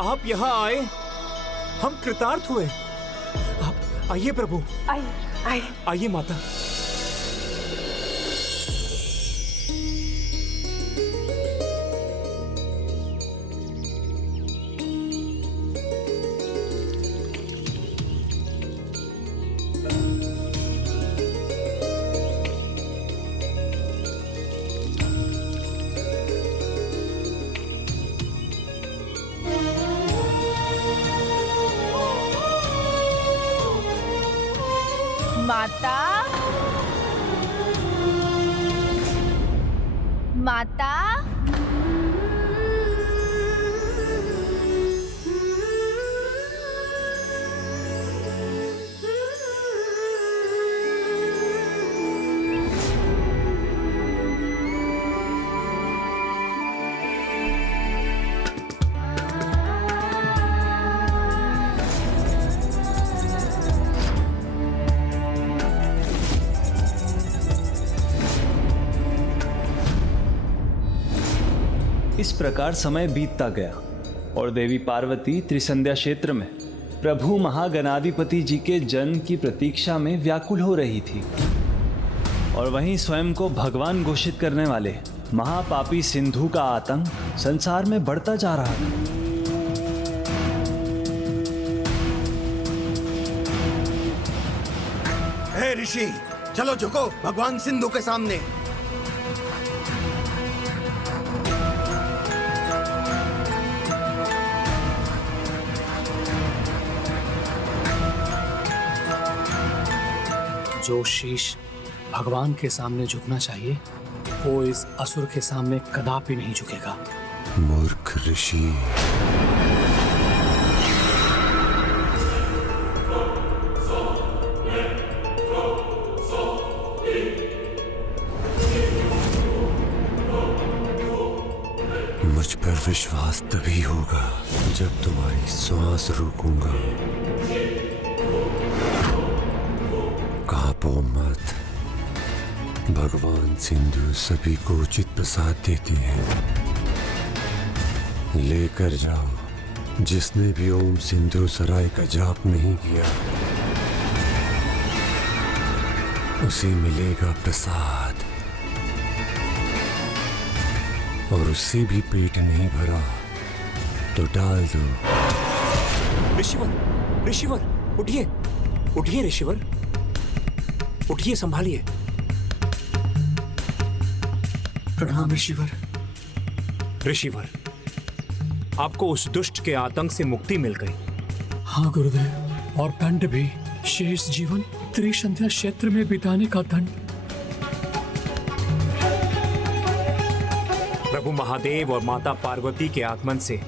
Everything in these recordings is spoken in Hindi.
आप यहाँ आए, हम कृतार्थ हुए। आप आइए प्रभु, आइए माता। माता, माता, इस प्रकार समय बीतता गया और देवी पार्वती त्रिसंध्या क्षेत्र में प्रभु महागणाधिपति जी के जन्म की प्रतीक्षा में व्याकुल हो रही थी। और वहीं स्वयं को भगवान घोषित करने वाले महापापी सिंधु का आतंक संसार में बढ़ता जा रहा था। हे ऋषि, चलो झुको भगवान सिंधु के सामने। जो शीश भगवान के सामने झुकना चाहिए वो इस असुर के सामने कदापि नहीं झुकेगा। मूर्ख ऋषि, मुझ पर विश्वास तभी होगा जब तुम्हारी सांस रोकूंगा। कांपो मत, भगवान सिंधु सभी को उचित प्रसाद देते हैं। लेकर जाओ, जिसने भी ओम सिंधु सराय का जाप नहीं किया उसे मिलेगा प्रसाद, और उससे भी पेट नहीं भरा तो डाल दो। ऋषिवर, ऋषिवर, उठिए, उठिए ऋषिवर, उठिए, संभालिए। प्रणाम ऋषिवर। ऋषिवर, आपको उस दुष्ट के आतंक से मुक्ति मिल गई। हाँ गुरुदेव, और दंड भी, शेष जीवन त्रिसंध्या क्षेत्र में बिताने का दंड। प्रभु महादेव और माता पार्वती के आगमन से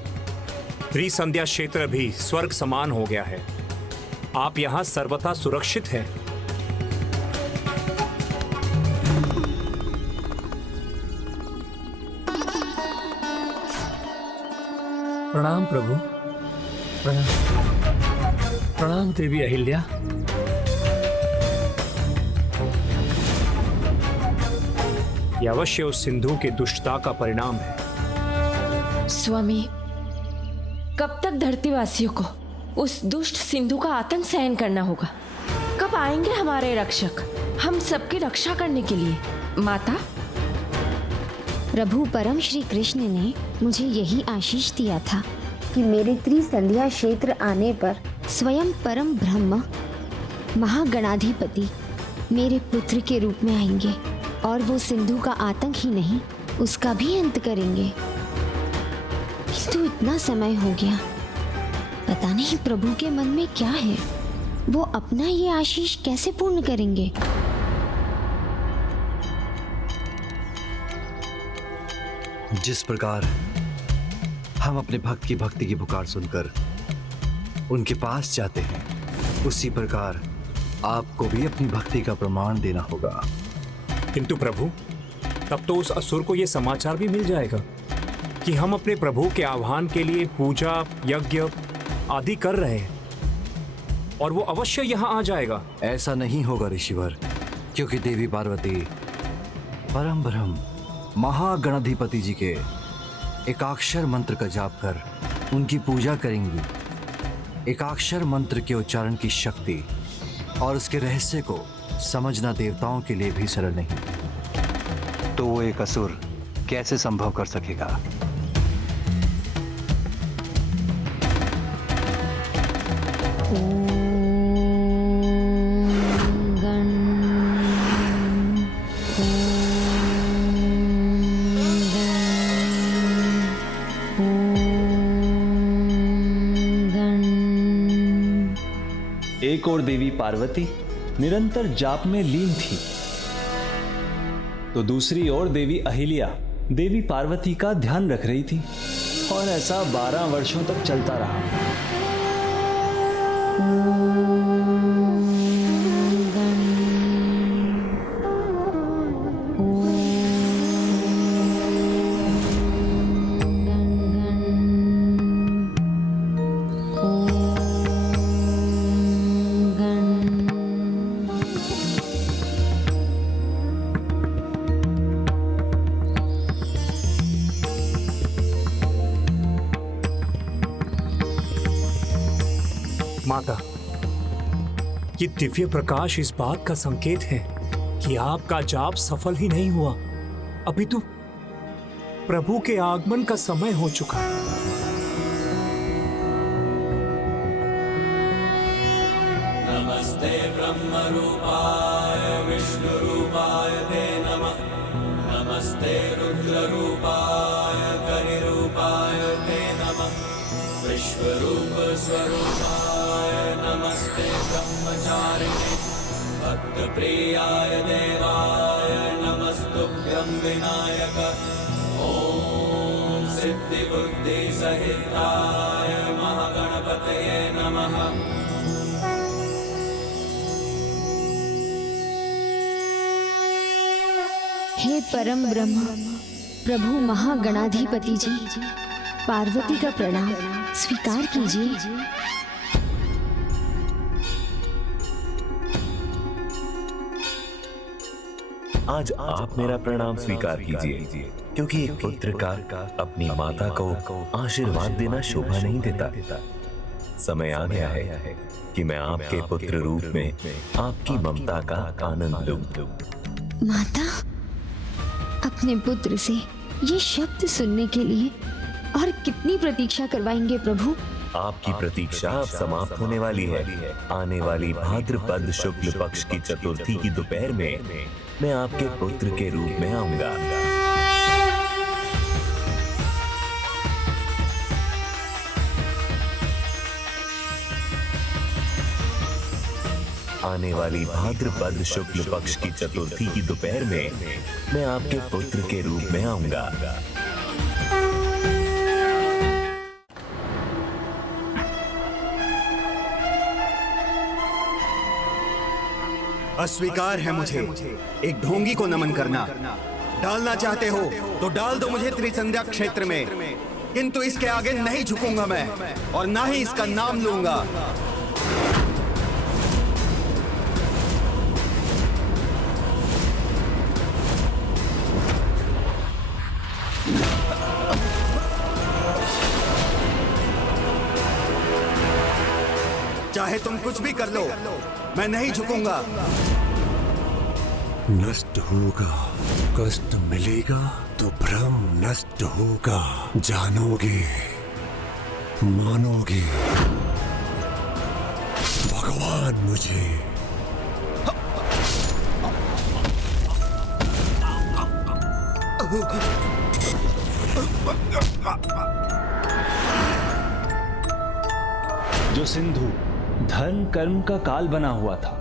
त्रिसंध्या क्षेत्र भी स्वर्ग समान हो गया है। आप यहाँ सर्वथा सुरक्षित हैं। प्रणाम प्रभु। प्रणाम, प्रणाम देवी अहिल्या। यह अवश्य उस सिंधु के दुष्टता का परिणाम है। स्वामी, कब तक धरतीवासियों को उस दुष्ट सिंधु का आतंक सहन करना होगा? कब आएंगे हमारे रक्षक हम सबकी रक्षा करने के लिए? माता, प्रभु परम श्री कृष्ण ने मुझे यही आशीष दिया था कि मेरे त्रिसंध्या क्षेत्र आने पर स्वयं परम ब्रह्म महागणाधिपति मेरे पुत्र के रूप में आएंगे और वो सिंधु का आतंक ही नहीं उसका भी अंत करेंगे। किंतु इतना समय हो गया, पता नहीं प्रभु के मन में क्या है, वो अपना ये आशीष कैसे पूर्ण करेंगे। जिस प्रकार हम अपने भक्त की भक्ति की पुकार सुनकर उनके पास जाते हैं, उसी प्रकार आपको भी अपनी भक्ति का प्रमाण देना होगा। किंतु प्रभु, तब तो उस असुर को यह समाचार भी मिल जाएगा कि हम अपने प्रभु के आह्वान के लिए पूजा यज्ञ आदि कर रहे हैं, और वो अवश्य यहाँ आ जाएगा। ऐसा नहीं होगा ऋषिवर, क्योंकि देवी पार्वती परम ब्रह्म महागणाधिपति जी के एकाक्षर मंत्र का जाप कर उनकी पूजा करेंगी। एकाक्षर मंत्र के उच्चारण की शक्ति और उसके रहस्य को समझना देवताओं के लिए भी सरल नहीं। तो वो एक असुर कैसे संभव कर सकेगा? एक और देवी पार्वती निरंतर जाप में लीन थी, तो दूसरी ओर देवी अहिल्या देवी पार्वती का ध्यान रख रही थी, और ऐसा 12 वर्षों तक चलता रहा। माता, ये दिव्य प्रकाश इस बात का संकेत है कि आपका जाप सफल ही नहीं हुआ। अभी तो प्रभु के आगमन का समय हो चुका है। नमस्ते ब्रह्म रूपाय विष्णु रूपाय ते नमः। नमस्ते रुद्र रूपाय करि रूपाय ते नमः। विश्वरूप स्वरूपाय नमस्ते ब्रह्मचारिणे। भक्त प्रियाय देवाय नमस्तुभ्यं विनायक। ओम सिद्धि बुद्धि सहिताय महागणपतये नमः। हे परम ब्रह्म प्रभु महागणाधिपति जी, पार्वती का प्रणाम स्वीकार कीजिए। आज आप मेरा प्रणाम स्वीकार कीजिए, क्योंकि एक पुत्र का अपनी माता को आशीर्वाद देना शोभा नहीं देता। समय आ गया है कि मैं आपके पुत्र रूप में आपकी ममता का आनंद लूं। माता, अपने पुत्र से ये शब्द सुनने के लिए और कितनी प्रतीक्षा करवाएंगे प्रभु? आपकी प्रतीक्षा अब समाप्त होने वाली है। आने वाली भाद्रपद शुक्ल पक्ष की चतुर्थी की दोपहर में मैं आपके पुत्र के रूप में आऊंगा। आने वाली भाद्रपद शुक्ल पक्ष की चतुर्थी की दोपहर में मैं आपके पुत्र के रूप में आऊंगा। अस्वीकार है मुझे एक ढोंगी को नमन करना। डालना चाहते हो तो डाल दो मुझे त्रिसंध्या क्षेत्र में, किंतु इसके आगे नहीं झुकूंगा मैं, और ना ही इसका नाम लूंगा। चाहे तुम कुछ भी कर लो, मैं नहीं झुकूंगा। नष्ट होगा, कष्ट मिलेगा तो भ्रम नष्ट होगा। जानोगे, मानोगे, भगवान मुझे। जो सिंधु धर्म कर्म का काल बना हुआ था,